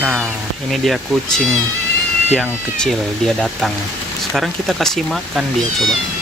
Nah, ini dia kucing yang kecil, dia datang. Sekarang kita kasih makan dia, coba.